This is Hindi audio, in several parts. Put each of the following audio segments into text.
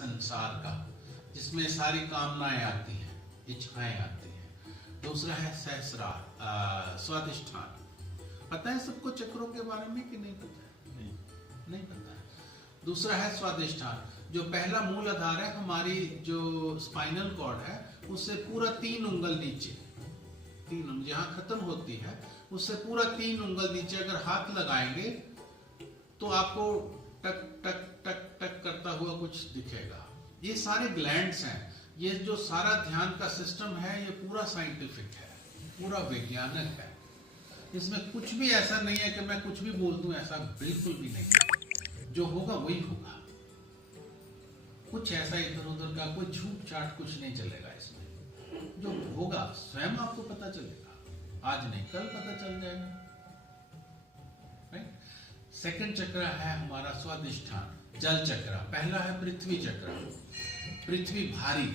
संसार का, जिसमें सारी कामनाएं आती हैं, इच्छाएं आती हैं। दूसरा है सहस्रार, स्वाधिष्ठान। पता है सबको चक्रों के बारे में कि नहीं पता है? नहीं पता है। दूसरा है स्वाधिष्ठान, जो पहला मूल आधार है, हमारी जो स्पाइनल कॉर्ड है उससे पूरा 3 उंगल नीचे, 3 उंगल जहां खत्म होती है उससे पूरा 3 उंगल नीचे अगर हाथ लगाएंगे तो आपको टक टक टक टक करता हुआ कुछ दिखेगा। ये सारे ग्लैंड्स हैं। ये जो सारा ध्यान का सिस्टम है ये पूरा साइंटिफिक है, पूरा वैज्ञानिक है। इसमें कुछ भी ऐसा नहीं है कि मैं कुछ भी बोल दूं, ऐसा बिल्कुल भी नहीं। जो होगा वही होगा। कुछ ऐसा इधर उधर का कोई झूठ छाट कुछ नहीं चलेगा इसमें। जो होगा स्वयं आपको पता चलेगा, आज नहीं कल पता चल जाएगा। सेकंड चक्र है हमारा स्वाधिष्ठान, जल चक्र। पहला है पृथ्वी चक्र। पृथ्वी भारी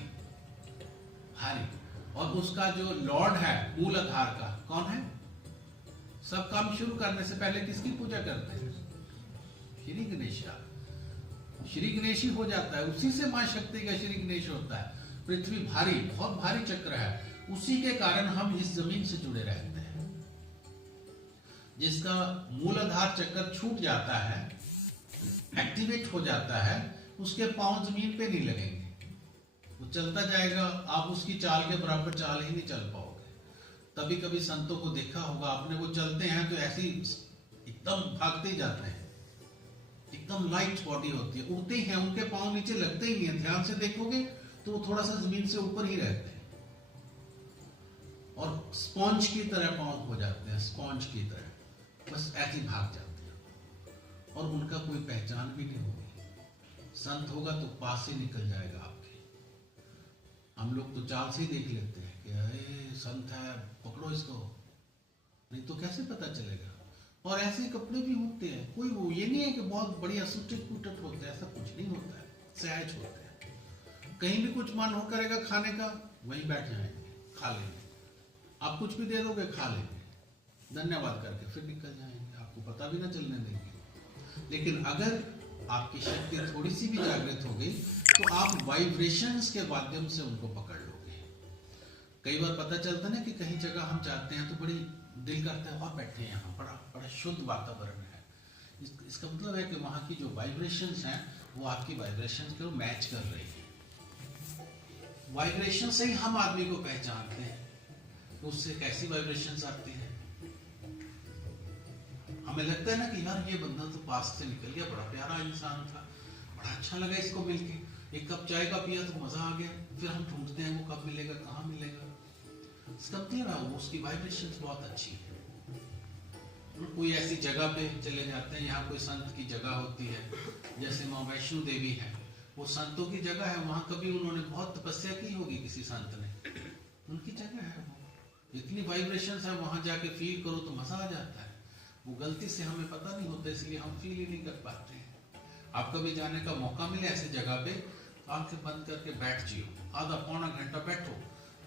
भारी, और उसका जो लॉर्ड है मूल आधार का कौन है? सब काम शुरू करने से पहले किसकी पूजा करते हैं? श्री गणेश। श्री गणेश ही हो जाता है, उसी से मां शक्ति का श्री गणेश होता है। पृथ्वी भारी, बहुत भारी चक्र है। उसी के कारण हम इस जमीन से जुड़े रहते हैं। जिसका मूलाधार चक्र छूट जाता है, एक्टिवेट हो जाता है, उसके पांव जमीन पे नहीं लगेंगे। वो चलता जाएगा, आप उसकी चाल के बराबर चाल ही नहीं चल पाओगे। तभी कभी संतों को देखा होगा आपने, वो चलते हैं तो ऐसी एकदम भागते ही जाते हैं, एकदम लाइट बॉडी होती है, उड़ते ही हैं, उनके पांव नीचे लगते ही नहीं है। ध्यान से देखोगे तो वो थोड़ा सा जमीन से ऊपर ही रहते हैं और स्पॉन्ज की तरह पांव हो जाते हैं, स्पॉन्ज की तरह बस ऐसे भाग जाते हैं और उनका कोई पहचान भी नहीं होगी। संत होगा तो पास से निकल जाएगा आपके। हम लोग तो चाल से ही देख लेते हैं कि अरे संत है, पकड़ो इसको, नहीं तो कैसे पता चलेगा। और ऐसे कपड़े भी होते हैं, कोई वो ये नहीं है कि बहुत बढ़िया सुटट पुटट होते हैं, ऐसा कुछ नहीं होता है, सहज होते हैं। कहीं भी कुछ मन हो करेगा खाने का, वहीं बैठ जाएंगे, खा लेंगे। आप कुछ भी दे दोगे, खा लेंगे, धन्यवाद करके फिर निकल जाएंगे, आपको पता भी ना चलने देंगे। लेकिन अगर आपकी शक्ति थोड़ी सी भी जागृत हो गई तो आप वाइब्रेशंस के माध्यम से उनको पकड़ लोगे। कई बार पता चलता ना कि कहीं जगह हम जाते हैं तो बड़ी दिल करता है और बैठे यहाँ, बड़ा बड़ा शुद्ध वातावरण है। इसका मतलब है कि वहाँ की जो वाइब्रेशंस हैं वो आपकी वाइब्रेशंस को मैच कर रही है। वाइब्रेशन से ही हम आदमी को पहचानते हैं, उससे कैसी वाइब्रेशंस आती है। हमें लगता है ना कि यार ये बंदा तो पास से निकल गया, बड़ा प्यारा इंसान था, बड़ा अच्छा लगा इसको मिलके, एक कप चाय का पिया तो मजा आ गया। फिर हम ढूंढते हैं वो कब मिलेगा, कहाँ मिलेगा। इसका मतलब है वो उसकी वाइब्रेशंस बहुत अच्छी है। कोई ऐसी जगह पे चले जाते हैं, यहाँ कोई संत की जगह होती है, जैसे माँ वैष्णो देवी है, वो संतों की जगह है। वहां कभी उन्होंने बहुत तपस्या की होगी किसी संत ने, उनकी जगह है वो। इतनी वाइब्रेशंस है, वहां जाके फील करो तो मजा आ जाता है। वो गलती से हमें पता नहीं होता, इसलिए हम फील ही नहीं कर पाते हैं। आप कभी जाने का मौका मिले ऐसी जगह पे, आंखें बंद करके बैठ जियो, आधा पौना घंटा बैठो,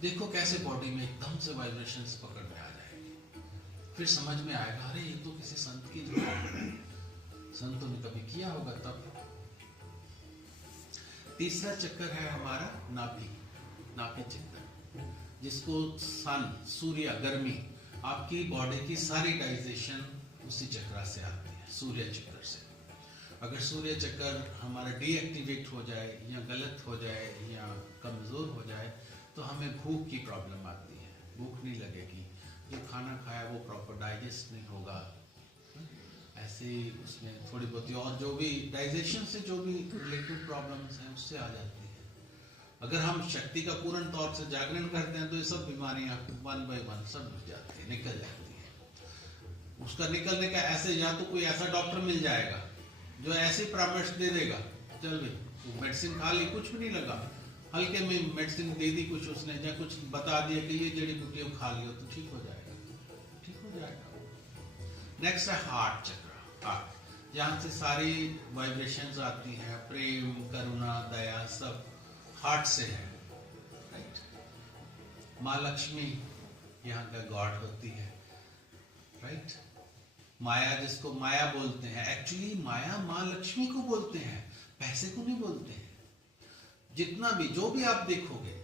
देखो कैसे बॉडी में एकदम से वाइब्रेशंस पकड़ में आ जाएगी। फिर समझ में आएगा अरे ये तो किसी संत की जगह है, संतों ने कभी किया होगा तब। तीसरा चक्कर है हमारा नाभि, नाभि चक्कर, जिसको सन, सूर्य, गर्मी, आपकी बॉडी की सारी डाइजेशन उसी चक्र से आती है, सूर्य चक्र से। अगर सूर्य चक्र हमारा डीएक्टिवेट हो जाए या गलत हो जाए या कमजोर हो जाए तो हमें भूख की प्रॉब्लम आती है, भूख नहीं लगेगी, जो खाना खाया वो प्रॉपर डाइजेस्ट नहीं होगा, ऐसे उसमें थोड़ी बहुत और जो भी डाइजेशन से जो भी रिलेटेड प्रॉब्लम्स हैं उससे आ जाती है। अगर हम शक्ति का पूर्ण तौर से जागरण करते हैं तो ये सब बीमारियां 1 बाय 1 सब मिट जाती है, निकल जाती है। उसका निकलने का ऐसे, या तो कोई ऐसा डॉक्टर मिल जाएगा जो ऐसे परामर्श दे देगा, चल भाई तो मेडिसिन खा ली, कुछ भी नहीं लगा, हल्के में मेडिसिन दे दी कुछ उसने, या कुछ बता दिया कि ये जड़ी बूटियां खा लियो तो ठीक हो जाएगा, ठीक हो जाएगा। नेक्स्ट है हार्ट चक्र, हार्ट, जहाँ से सारी वाइब्रेशंस आती हैं, प्रेम, करुणा, दया, सब हार्ट से है, राइट। माँ लक्ष्मी यहाँ का गॉड होती है, राइट। माया, जिसको माया बोलते हैं, एक्चुअली माया माँ लक्ष्मी को बोलते हैं, पैसे को नहीं बोलते हैं। जितना भी जो भी आप देखोगे,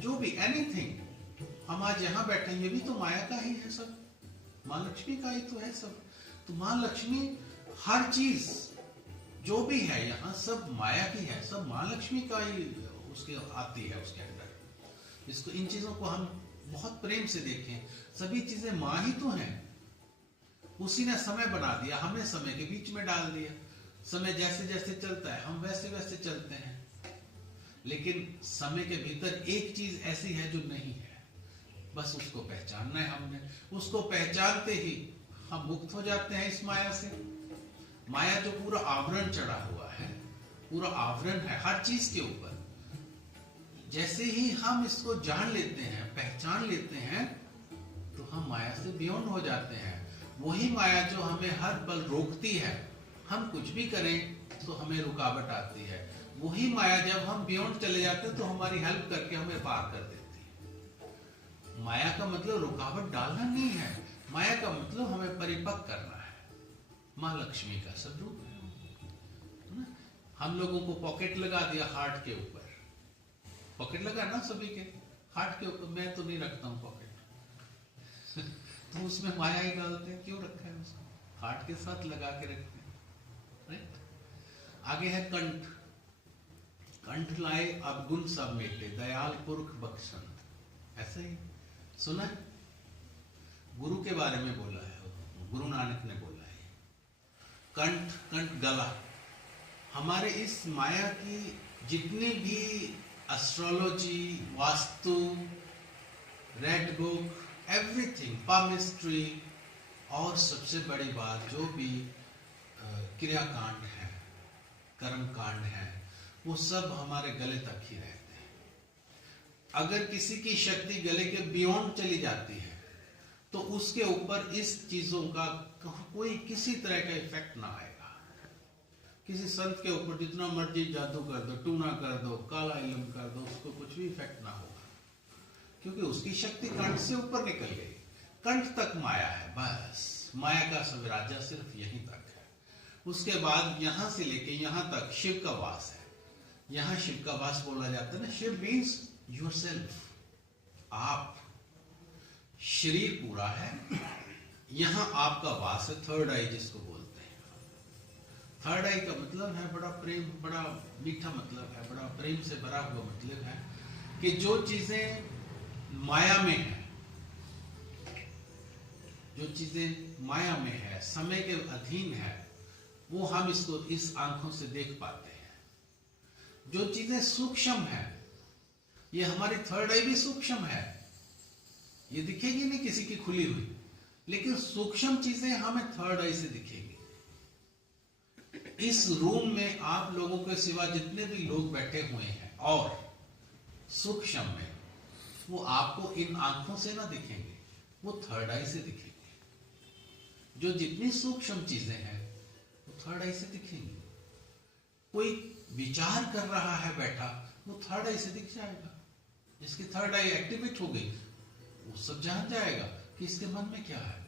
जो भी एनीथिंग, हम आज यहाँ बैठे हैं ये भी तो माया का ही है सब, माँ लक्ष्मी का ही तो है सब। तो माँ लक्ष्मी हर चीज जो भी है यहाँ सब माया की है, सब माँ लक्ष्मी का ही उसके आती है उसके अंदर। इसको इन चीजों को हम बहुत प्रेम से देखें, सभी चीजें माँ ही तो हैं। उसी ने समय बना दिया, हमने समय के बीच में डाल दिया। समय जैसे जैसे चलता है हम वैसे वैसे चलते हैं, लेकिन समय के भीतर एक चीज ऐसी है जो नहीं है, बस उसको पहचानना है हमने। उसको पहचानते ही हम मुक्त हो जाते हैं इस माया से। माया जो पूरा आवरण चढ़ा हुआ है, पूरा आवरण है हर चीज के ऊपर, जैसे ही हम इसको जान लेते हैं, पहचान लेते हैं, तो हम माया से बियॉन्ड हो जाते हैं। वही माया जो हमें हर पल रोकती है, हम कुछ भी करें तो हमें रुकावट आती है, वही माया जब हम बियॉन्ड चले जाते हैं तो हमारी हेल्प करके हमें पार कर देती है। माया का मतलब रुकावट डालना नहीं है, माया का मतलब हमें परिपक्व करना है। माँ लक्ष्मी का स्वरूप है ना। हम लोगों को पॉकेट लगा दिया हार्ट के ऊपर, पॉकेट लगा ना सभी के हार्ट के ऊपर, मैं तो नहीं रखता हूँ पॉकेट तो उसमें माया ही डालते हैं, क्यों रखा है उसको, हार्ट के साथ लगा के रखते हैं, राइट। आगे है कंठ। कंठ लाए अवगुण सब मेटे, दयाल पुरख बख्शंत, ऐसा ही सुना है? गुरु के बारे में बोला है, गुरु नानक ने बोला है। कंठ, कंठ गला। हमारे इस माया की जितनी भी astrology, vastu, red book, everything, palmistry, और सबसे बड़ी बात जो भी क्रियाकांड है, कर्म कांड है, वो सब हमारे गले तक ही रहते हैं। अगर किसी की शक्ति गले के बियॉन्ड चली जाती है तो उसके ऊपर इस चीजों का कोई किसी तरह का इफेक्ट ना आएगा। किसी संत के ऊपर जितना मर्जी जादू कर दो, टूना कर दो, काला इलम कर दो, उसको कुछ भी इफेक्ट ना होगा, क्योंकि उसकी शक्ति कंठ से ऊपर निकल गई। कंठ तक माया है, बस माया का स्वराज्य सिर्फ यहीं तक है। उसके बाद यहां से लेके यहां तक शिव का वास है। यहां शिव का वास बोला जाता है ना, शिव मीन्स योरसेल्फ, आप। शरीर पूरा है, यहां आपका वास है, थर्ड आई जिसको बोलते हैं। थर्ड आई का मतलब है बड़ा प्रेम, बड़ा मीठा मतलब है, बड़ा प्रेम से भरा हुआ मतलब है कि जो चीजें माया में है, जो चीजें माया में है, समय के अधीन है, वो हम इसको इस आंखों से देख पाते हैं। जो चीजें सूक्ष्म है, ये हमारी थर्ड आई भी सूक्ष्म है, ये दिखेगी नहीं किसी की खुली हुई, लेकिन सूक्ष्म चीजें हमें थर्ड आई से दिखेगी। इस रूम में आप लोगों के सिवा जितने भी लोग बैठे हुए हैं और सूक्ष्म में, वो आपको इन आंखों से ना दिखेंगे, वो थर्ड आई से दिखेंगे। जो जितनी सूक्ष्म चीजें हैं वो थर्ड आई से दिखेंगी। कोई विचार कर रहा है बैठा, वो थर्ड आई से दिख जाएगा। जिसकी थर्ड आई एक्टिवेट हो गई वो सब जान जाएगा कि इसके मन में क्या है।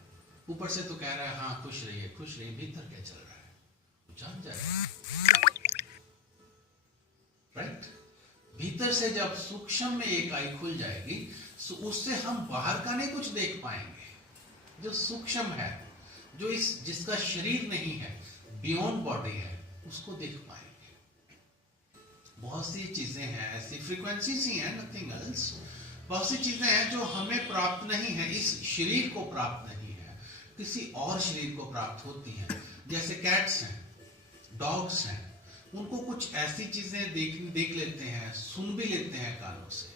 ऊपर से तो कह रहा है हाँ खुश रहिए खुश रहिए, भीतर क्या चल रहा है वो जान जाएगा, राइट। भीतर से जब सूक्ष्म में एक आई खुल जाएगी तो उससे हम बाहर का नहीं कुछ देख पाएंगे। जो सूक्ष्म है, जो जिसका शरीर नहीं है, बियॉन्ड बॉडी है, उसको देख पाएंगे। बहुत सी चीजें हैं ऐसी, फ्रीक्वेंसीज ही हैं, नथिंग एल्स। बहुत सी चीजें हैं जो हमें प्राप्त नहीं है, इस शरीर को प्राप्त नहीं है, किसी और शरीर को प्राप्त होती हैं। जैसे कैट्स हैं, डॉग्स हैं, उनको कुछ ऐसी चीजें देख लेते हैं, सुन भी लेते हैं कानों से,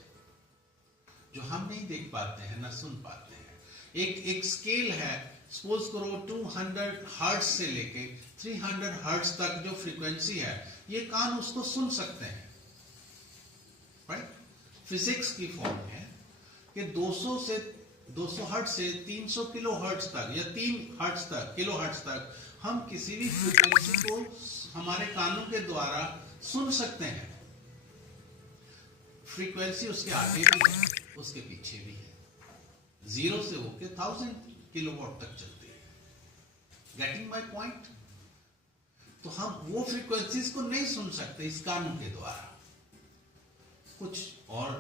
जो हम नहीं देख पाते हैं ना सुन पाते हैं। एक स्केल है, सपोज करो 200 हर्ट्ज से लेके 300 हर्ट्ज तक जो फ्रीक्वेंसी है, ये कान उसको सुन सकते हैं, राइट। फिजिक्स की फॉर्म है कि 200 हर्ट्ज से 300 किलो हर्ट्ज तक या 3 हर्ट्ज तक, किलो हर्ट्ज तक हम किसी भी फ्रीक्वेंसी को हमारे कानों के द्वारा सुन सकते हैं। फ्रीक्वेंसी उसके आगे भी है, उसके पीछे भी है, 0 से होके 1000 किलोवाट तक चलती है। Getting my point? तो हम वो फ्रीक्वेंसीज को नहीं सुन सकते इस कानों के द्वारा, कुछ और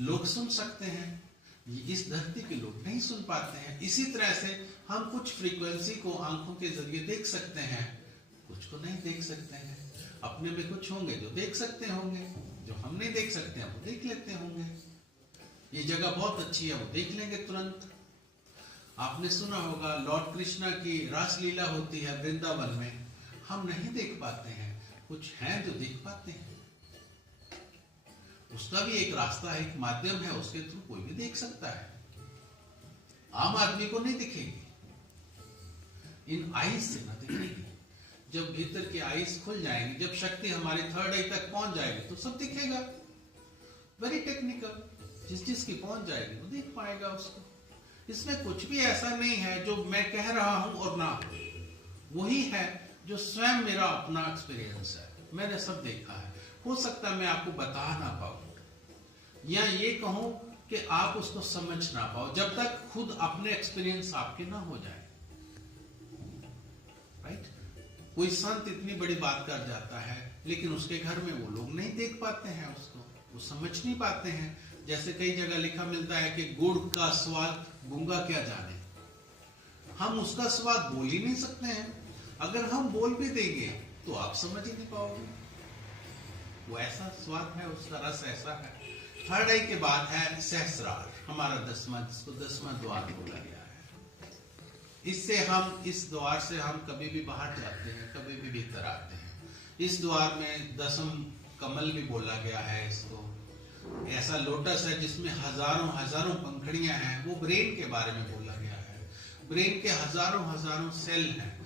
लोग सुन सकते हैं, इस धरती के लोग नहीं सुन पाते हैं। इसी तरह से हम कुछ फ्रीक्वेंसी को आंखों के जरिए देख सकते हैं, कुछ को नहीं देख सकते हैं। अपने में कुछ होंगे जो देख सकते होंगे, जो हम नहीं देख सकते हैं वो देख लेते होंगे। ये जगह बहुत अच्छी है, वो देख लेंगे तुरंत। आपने सुना होगा लॉर्ड कृष्णा की रासलीला होती है वृंदावन में, हम नहीं देख पाते हैं, कुछ हैं जो देख पाते हैं। उसका भी एक रास्ता है, एक माध्यम है, उसके थ्रू कोई भी देख सकता है। आम आदमी को नहीं दिखेगी, इन आईज से ना दिखेगी। जब भीतर के आईज खुल जाएंगे, जब शक्ति हमारी थर्ड आई तक पहुंच जाएगी तो सब दिखेगा। वेरी टेक्निकल, जिसकी पहुंच जाएगी वो देख पाएगा उसको। इसमें कुछ भी ऐसा नहीं है जो मैं कह रहा हूं और ना, वही है जो स्वयं मेरा अपना एक्सपीरियंस है। मैंने सब देखा है। हो सकता है मैं आपको बता ना पाऊं, या ये कहूं कि आप उसको समझ ना पाओ, जब तक खुद अपने एक्सपीरियंस आपके ना हो जाए। राइट? कोई संत इतनी बड़ी बात कर जाता है, लेकिन उसके घर में वो लोग नहीं देख पाते हैं उसको, वो समझ नहीं पाते हैं। जैसे कई जगह लिखा मिलता है कि गुड़ का स्वाद गूंगा क्या जाने। हम उसका स्वाद बोल ही नहीं सकते हैं। अगर हम बोल भी देंगे तो आप समझ ही नहीं पाओगे। वो ऐसा स्वाद है, उसका रस ऐसा है। थर्ड आई के बाद है सहस्रार, हमारा 10वां, जिसको 10वां द्वार बोला गया है। इससे हम, इस द्वार से हम कभी भी बाहर जाते हैं, कभी भी भीतर आते हैं। इस द्वार में 10म कमल भी बोला गया है इसको। ऐसा लोटस है जिसमें हजारों पंखड़ियां हैं। वो ब्रेन के बारे में बोला गया है। ब्रेन के हजारों सेल हैं।